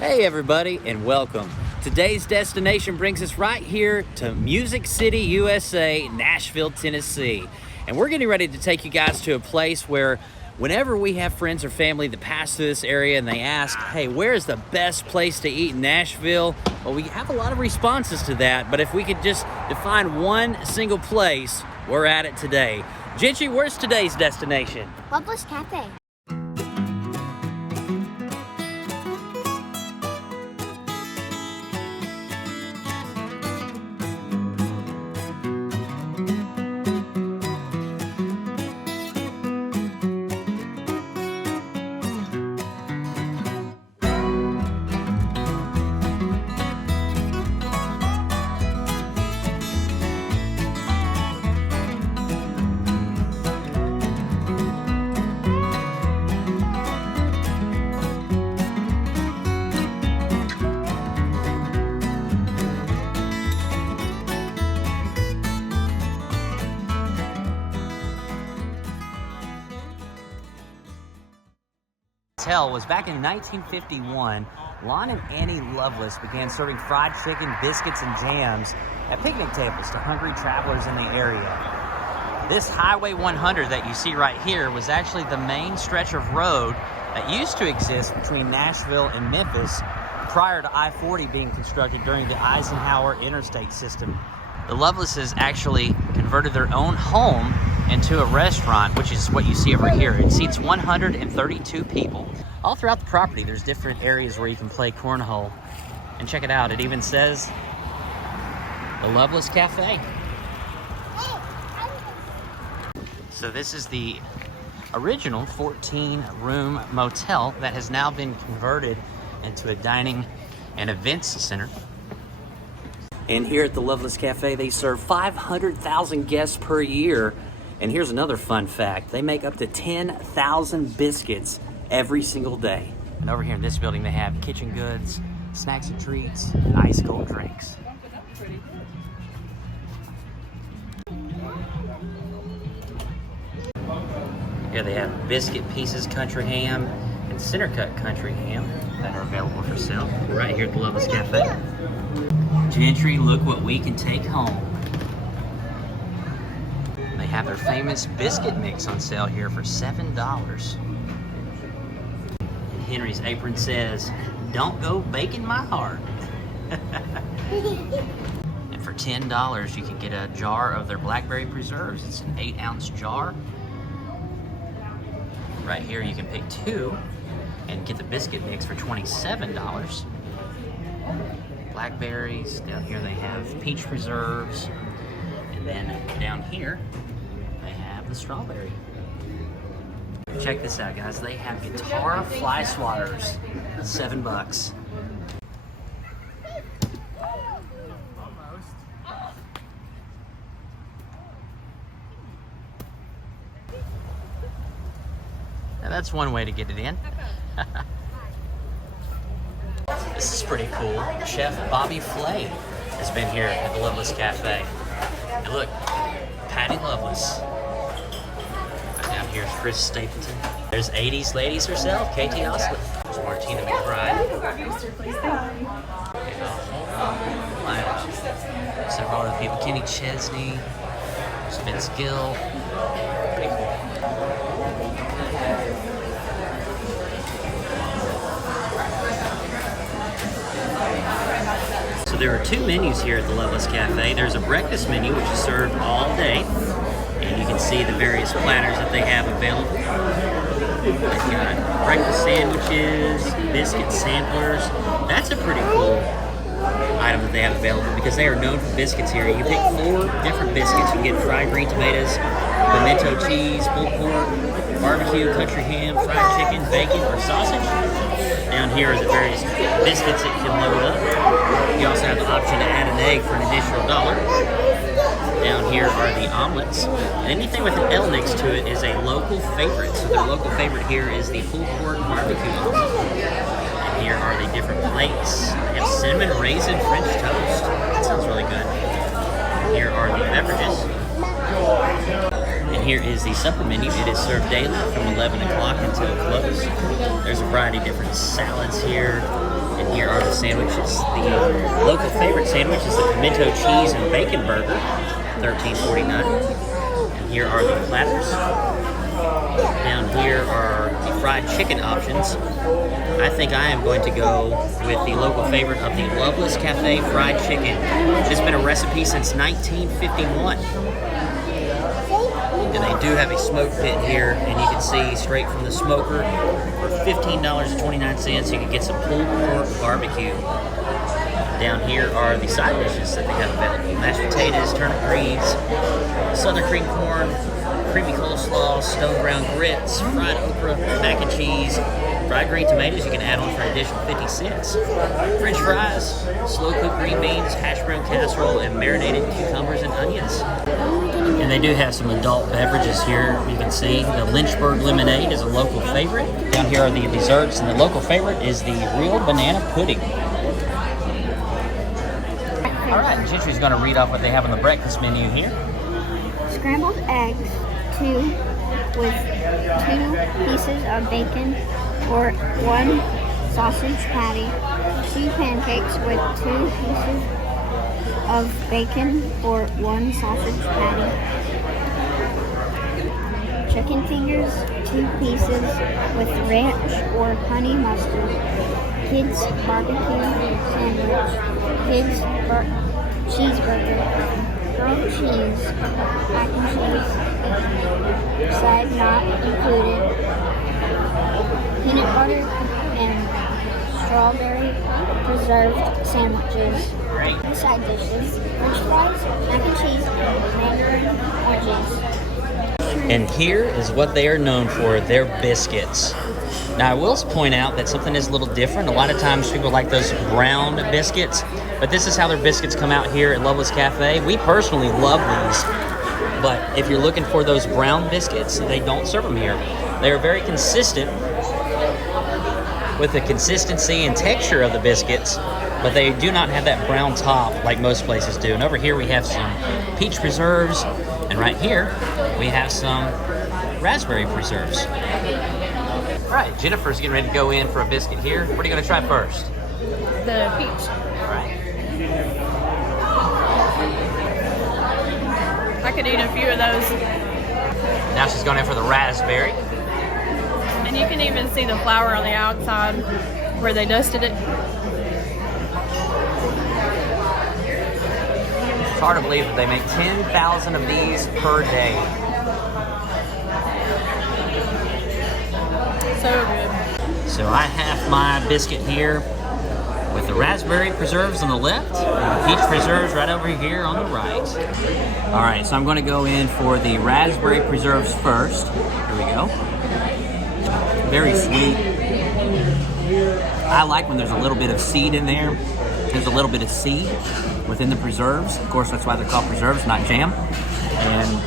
Hey everybody, and welcome. Today's destination brings us right here to Music City, USA, Nashville, Tennessee. And we're getting ready to take you guys to a place where whenever we have friends or family that pass through this area and they ask, hey, where is the best place to eat in Nashville? Well, we have a lot of responses to that, but if we could just define one single place, we're at it today. Gentry, where's today's destination? Loveless Cafe. Was back in 1951, Lon and Annie Loveless began serving fried chicken, biscuits, and jams at picnic tables to hungry travelers in the area. This Highway 100 that you see right here was actually the main stretch of road that used to exist between Nashville and Memphis prior to I-40 being constructed during the Eisenhower interstate system. The Lovelaces actually converted their own home into a restaurant, which is what you see over here. It seats 132 people. All throughout the property, there's different areas where you can play cornhole. And check it out, it even says the Loveless Cafe. So this is the original 14-room motel that has now been converted into a dining and events center. And here at the Loveless Cafe, they serve 500,000 guests per year. And here's another fun fact. They make up to 10,000 biscuits every single day. And over here in this building, they have kitchen goods, snacks and treats, and ice cold drinks. Here they have biscuit pieces, country ham, and center cut country ham that are available for sale right here at the Loveless Cafe. Gentry, look what we can take home. They have their famous biscuit mix on sale here for $7. Henry's apron says, "Don't go baking my heart." And for $10, you can get a jar of their blackberry preserves. It's an 8-ounce jar. Right here, you can pick two and get the biscuit mix for $27. Blackberries. Down here, they have peach preserves. And then down here, they have the strawberry. Check this out, guys. They have guitar fly swatters, $7. Now that's one way to get it in. This is pretty cool. Chef Bobby Flay has been here at the Loveless Cafe. And look, Patty Loveless. Down here's Chris Stapleton. There's 80s ladies herself, Katie Osler. There's Martina McBride. Several other people. Kenny Chesney. There's Vince Gill. Pretty cool. So there are two menus here at the Loveless Cafe. There's a breakfast menu, which is served all day. And you can see the various platters that they have available. They've got breakfast sandwiches, biscuit samplers. That's a pretty cool item that they have available because they are known for biscuits here. You pick 4 different biscuits. You get fried green tomatoes, pimento cheese, pulled pork, barbecue, country ham, fried chicken, bacon, or sausage. Down here are the various biscuits that you can load up. You also have the option to add an egg for an additional $1. Down here are the omelets. And anything with an L next to it is a local favorite. So their local favorite here is the pulled pork barbecue omelet. And here are the different plates. They have cinnamon raisin French toast. That sounds really good. Here are the beverages. And here is the supper menu. It is served daily from 11 o'clock until close. There's a variety of different salads here. And sandwiches. The local favorite sandwich is the pimento cheese and bacon burger, $13.49. And here are the platters. Down here are the fried chicken options. I think I am going to go with the local favorite of the Loveless Cafe fried chicken, which has been a recipe since 1951. And they do have a smoke pit here, and you can see straight from the smoker for $15.29 you can get some pulled pork barbecue. Down here are the side dishes that they have available. Mashed potatoes, turnip greens, southern cream corn, creamy coleslaw, stone ground grits, fried okra, mac and cheese, fried green tomatoes you can add on for an additional 50 cents. French fries, slow cooked green beans, hash brown casserole, and marinated cucumbers and onions. And they do have some adult beverages here. You can see the Lynchburg lemonade is a local favorite. Down here are the desserts, and the local favorite is the real banana pudding. All right, Gentry's going to read off what they have on the breakfast menu here. Scrambled eggs, 2 with 2 pieces of bacon or 1 sausage patty. 2 pancakes with 2 pieces of bacon or 1 sausage patty. Chicken fingers, 2 pieces with ranch or honey mustard. Kids barbecue sandwich. Kids cheeseburger. Grilled cheese, mac and cheese, side not included, peanut butter and strawberry preserved sandwiches. Great. Side dishes, french fries, mac and cheese, mandarin oranges. And here is what they are known for, their biscuits. Now I will point out that something is a little different. A lot of times people like those brown biscuits, but this is how their biscuits come out here at Loveless Cafe. We personally love these, but if you're looking for those brown biscuits, they don't serve them here. They are very consistent with the consistency and texture of the biscuits, but they do not have that brown top like most places do. And over here we have some peach preserves, and right here we have some raspberry preserves. All right, Jennifer's getting ready to go in for a biscuit here. What are you going to try first? The peach. All right. I could eat a few of those. Now she's going in for the raspberry. And you can even see the flour on the outside where they dusted it. It's hard to believe that they make 10,000 of these per day. So good. So I have my biscuit here with the raspberry preserves on the left and the peach preserves right over here on the right. All right, so I'm going to go in for the raspberry preserves first. Here we go. Very sweet. I like when there's a little bit of seed in there. There's a little bit of seed within the preserves. Of course, that's why they're called preserves, not jam. And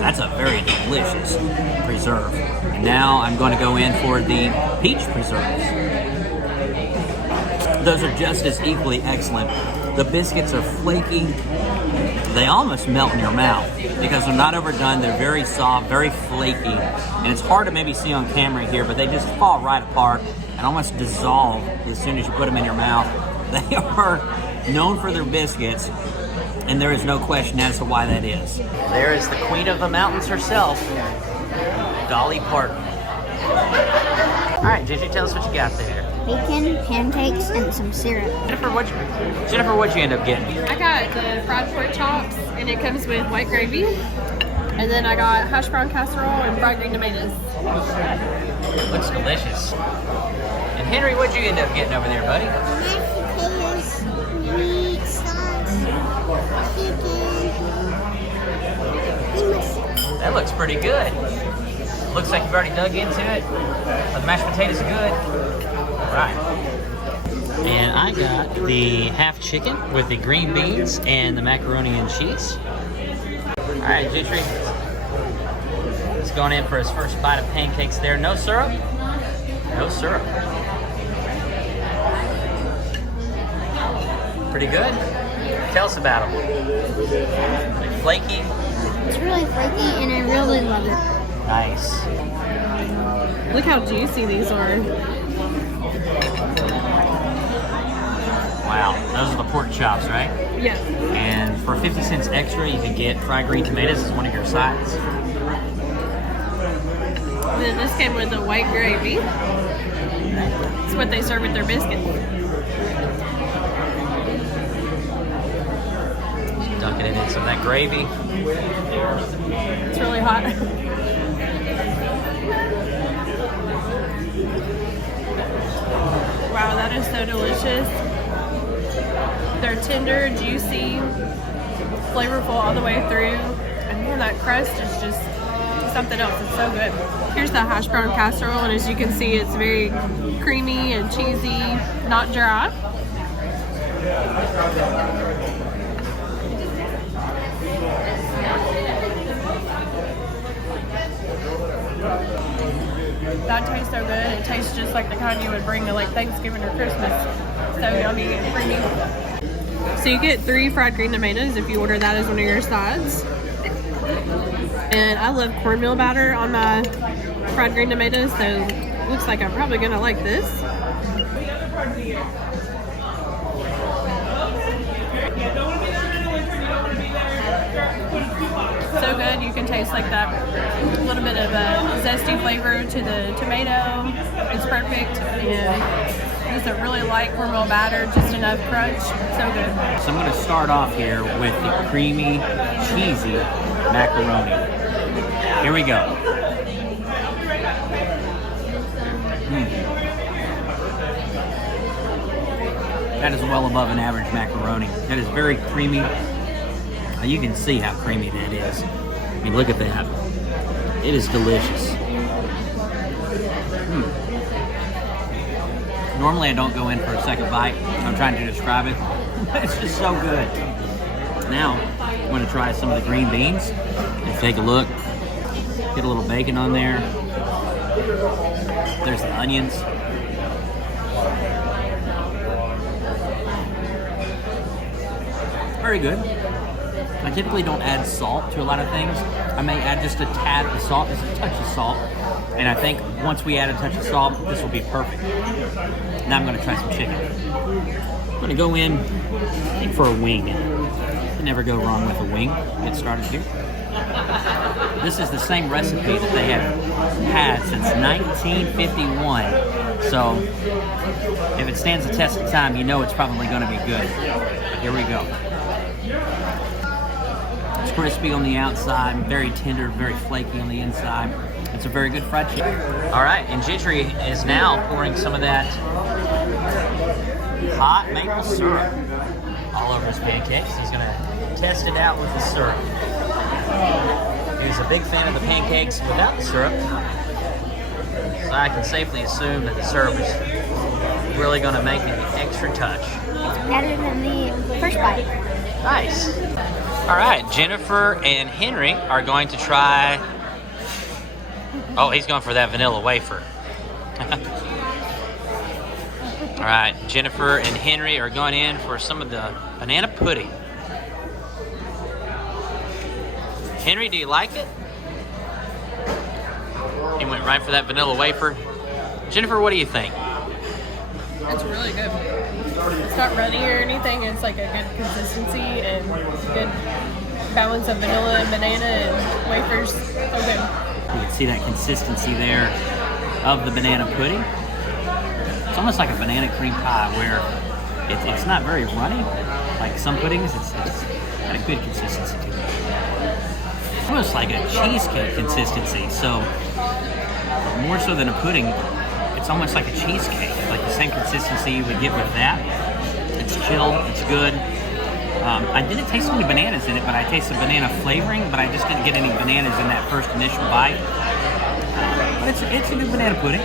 that's a very delicious preserve. And now I'm going to go in for the peach preserves. Those are just as equally excellent. The biscuits are flaky. They almost melt in your mouth because they're not overdone. They're very soft, very flaky. And it's hard to maybe see on camera here, but they just fall right apart and almost dissolve as soon as you put them in your mouth. They are known for their biscuits, and there is no question as to why that is. There is the queen of the mountains herself, Dolly Parton. All right, Gigi, tell us what you got there. Bacon, pancakes, and some syrup. Jennifer, what'd you end up getting? I got the fried pork chops, and it comes with white gravy. And then I got hash brown casserole and fried green tomatoes. Looks delicious. And Henry, what'd you end up getting over there, buddy? Mashed potatoes, meat, sauce, chicken. That looks pretty good. Looks like you've already dug into it. The mashed potatoes are good. All right. And I got the half chicken with the green beans and the macaroni and cheese. All right, Gentry. He's going in for his first bite of pancakes there. No syrup? No syrup. Pretty good? Tell us about them. Like flaky? It's really flaky and I really love it. Nice. Look how juicy these are. those are the pork chops, right? Yes. And for 50 cents extra, you can get fried green tomatoes as one of your sides. And then this came with the white gravy. It's what they serve with their biscuits. Dunking it in some of that gravy. It's really hot. Wow, that is so delicious. They're tender, juicy, flavorful all the way through. And man, that crust is just something else. It's so good. Here's the hash brown casserole, and as you can see, it's very creamy and cheesy, not dry. That tastes so good. It tastes just like the kind you would bring to like Thanksgiving or Christmas. So yummy and creamy. So you get 3 fried green tomatoes if you order that as one of your sides. And I love cornmeal batter on my fried green tomatoes, so it looks like I'm probably gonna like this. So good. You can taste like that little bit of a zesty flavor to the tomato. It's perfect, and it's a really light cornmeal batter, just enough crunch. So good. So I'm going to start off here with the creamy, cheesy macaroni. Here we go. That is well above an average macaroni. That is very creamy. You can see how creamy that is. I mean, look at that. It is delicious. Normally I don't go in for a second bite. I'm trying to describe it. It's just so good. Now, I'm going to try some of the green beans. Just take a look. Get a little bacon on there. There's the onions. Very good. I typically don't add salt to a lot of things. I may add just a tad of salt, just a touch of salt. And I think once we add a touch of salt, this will be perfect. Now I'm going to try some chicken. I'm going to go in, I think, for a wing. You never go wrong with a wing. Get started here. This is the same recipe that they have had since 1951. So if it stands the test of time, you know it's probably going to be good. Here we go. It's crispy on the outside, very tender, very flaky on the inside. It's a very good fried chicken. All right, and Gentry is now pouring some of that hot maple syrup all over his pancakes. He's going to test it out with the syrup. He's a big fan of the pancakes without the syrup. So I can safely assume that the syrup is really going to make an extra touch. It's better than the first bite. Nice. All right, Jennifer and Henry are going to try. Oh, he's going for that vanilla wafer. All right, Jennifer and Henry are going in for some of the banana pudding. Henry, do you like it? He went right for that vanilla wafer. Jennifer, what do you think? It's really good. It's not runny or anything. It's like a good consistency and good balance of vanilla and banana and wafers. So good. You can see that consistency there of the banana pudding. It's almost like a banana cream pie where it's not very runny. Like some puddings, it's got a good consistency to it. It's almost like a cheesecake consistency. So more so than a pudding, it's almost like a cheesecake. Like the same consistency you would get with that. It's chilled, it's good. I didn't taste any bananas in it, but I tasted banana flavoring, but I just didn't get any bananas in that first initial bite. But it's a good banana pudding.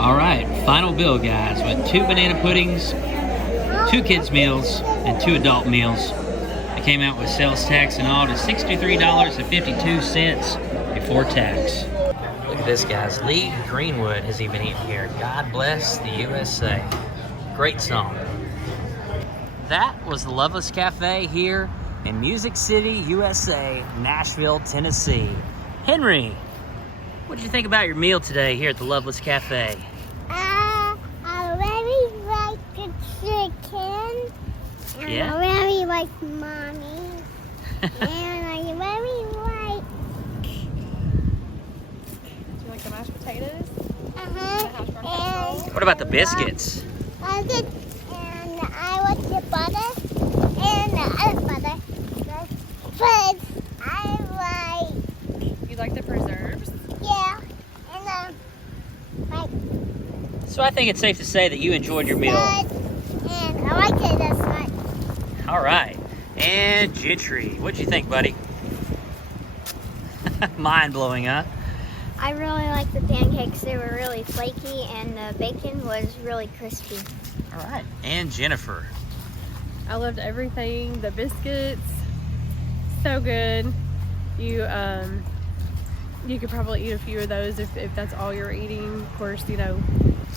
All right, final bill, guys, with 2 banana puddings, 2 kids' meals, and 2 adult meals. It came out with sales tax and all to $63.52 before tax. Look at this, guys. Lee Greenwood has even eaten here. God bless the USA. Great song. That was the Loveless Cafe here in Music City, USA, Nashville, Tennessee. Henry, what did you think about your meal today here at the Loveless Cafe? I really like the chicken And Yeah? I really like Mommy. And I really like... Do you like the mashed potatoes? Uh-huh. hash brown casserole? What about the biscuits? And I like the butter. And the other butter. But I like... You like the preserves? Yeah. And like... So I think it's safe to say that you enjoyed your meal. And I like it as much. All right. And Gentry, what'd you think, buddy? Mind blowing, huh? I really like the pancakes. They were really flaky, and the bacon was really crispy. All right. And Jennifer. I loved everything. The biscuits, so good. You could probably eat a few of those if that's all you're eating. Of course, you know,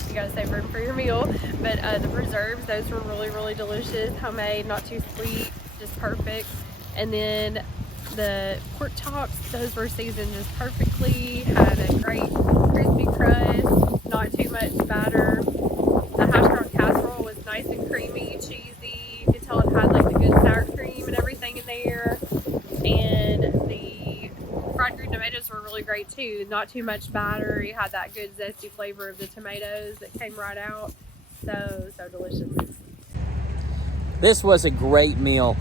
you gotta save room for your meal. But the preserves, those were really, really delicious. Homemade, not too sweet, just perfect. And then the pork chops, those were seasoned just perfectly. Had a great crispy crust, not too much batter. The hash brown casserole was nice and creamy, cheesy. You could tell it had like the good sour cream and everything in there. And the fried green tomatoes were really great too. Not too much batter. You had that good zesty flavor of the tomatoes that came right out. So delicious. This was a great meal.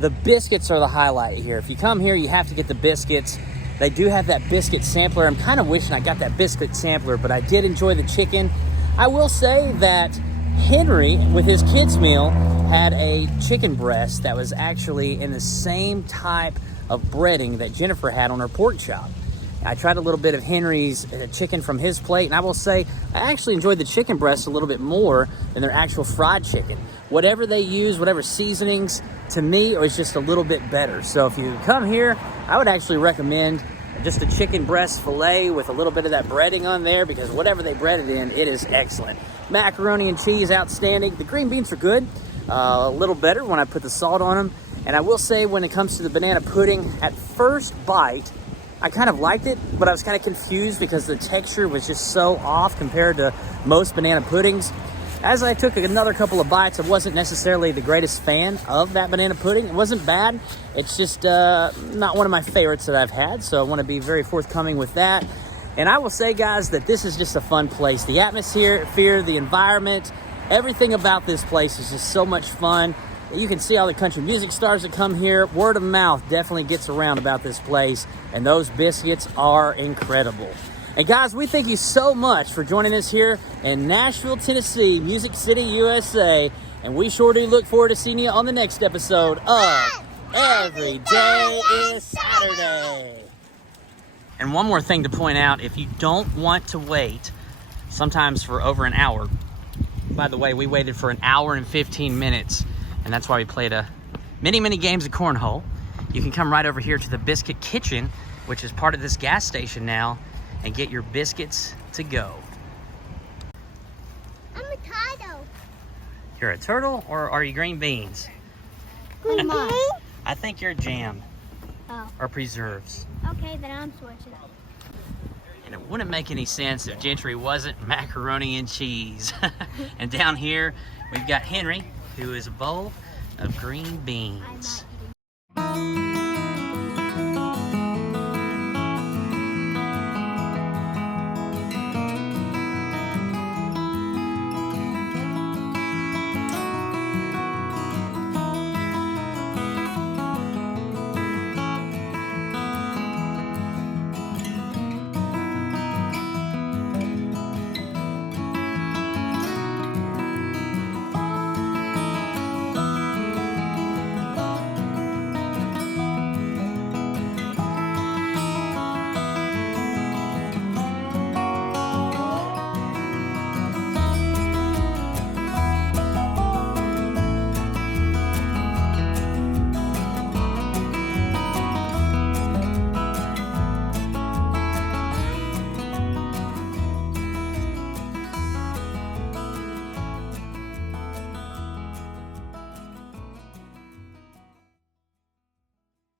The biscuits are the highlight here. If you come here, you have to get the biscuits. They do have that biscuit sampler. I'm kind of wishing I got that biscuit sampler, but I did enjoy the chicken. I will say that Henry, with his kids' meal, had a chicken breast that was actually in the same type of breading that Jennifer had on her pork chop. I tried a little bit of Henry's chicken from his plate, and I will say I actually enjoyed the chicken breast a little bit more than their actual fried chicken. Whatever they use, whatever seasonings, to me, it was just a little bit better. So if you come here, I would actually recommend just a chicken breast filet with a little bit of that breading on there, because whatever they bread it in, it is excellent. Macaroni and cheese, outstanding. The green beans are good, a little better when I put the salt on them. And I will say, when it comes to the banana pudding, at first bite, I kind of liked it, but I was kind of confused because the texture was just so off compared to most banana puddings. As I took another couple of bites, I wasn't necessarily the greatest fan of that banana pudding. It wasn't bad. It's just not one of my favorites that I've had, so I want to be very forthcoming with that. And I will say, guys, that this is just a fun place. The atmosphere, the environment, everything about this place is just so much fun. You can see all the country music stars that come here. Word of mouth definitely gets around about this place, and those biscuits are incredible. And guys, we thank you so much for joining us here in Nashville, Tennessee, Music City, USA. And we sure do look forward to seeing you on the next episode of Every Day is Saturday. And one more thing to point out, if you don't want to wait, sometimes for over an hour. By the way, we waited for an hour and 15 minutes, and that's why we played many games of cornhole. You can come right over here to the Biscuit Kitchen, which is part of this gas station now, and get your biscuits to go. I'm a turtle. You're a turtle, or are you green beans? Green beans? I think you're jam Oh, or preserves. okay, then I'm switching. And it wouldn't make any sense if Gentry wasn't macaroni and cheese. And down here, we've got Henry, who is a bowl of green beans.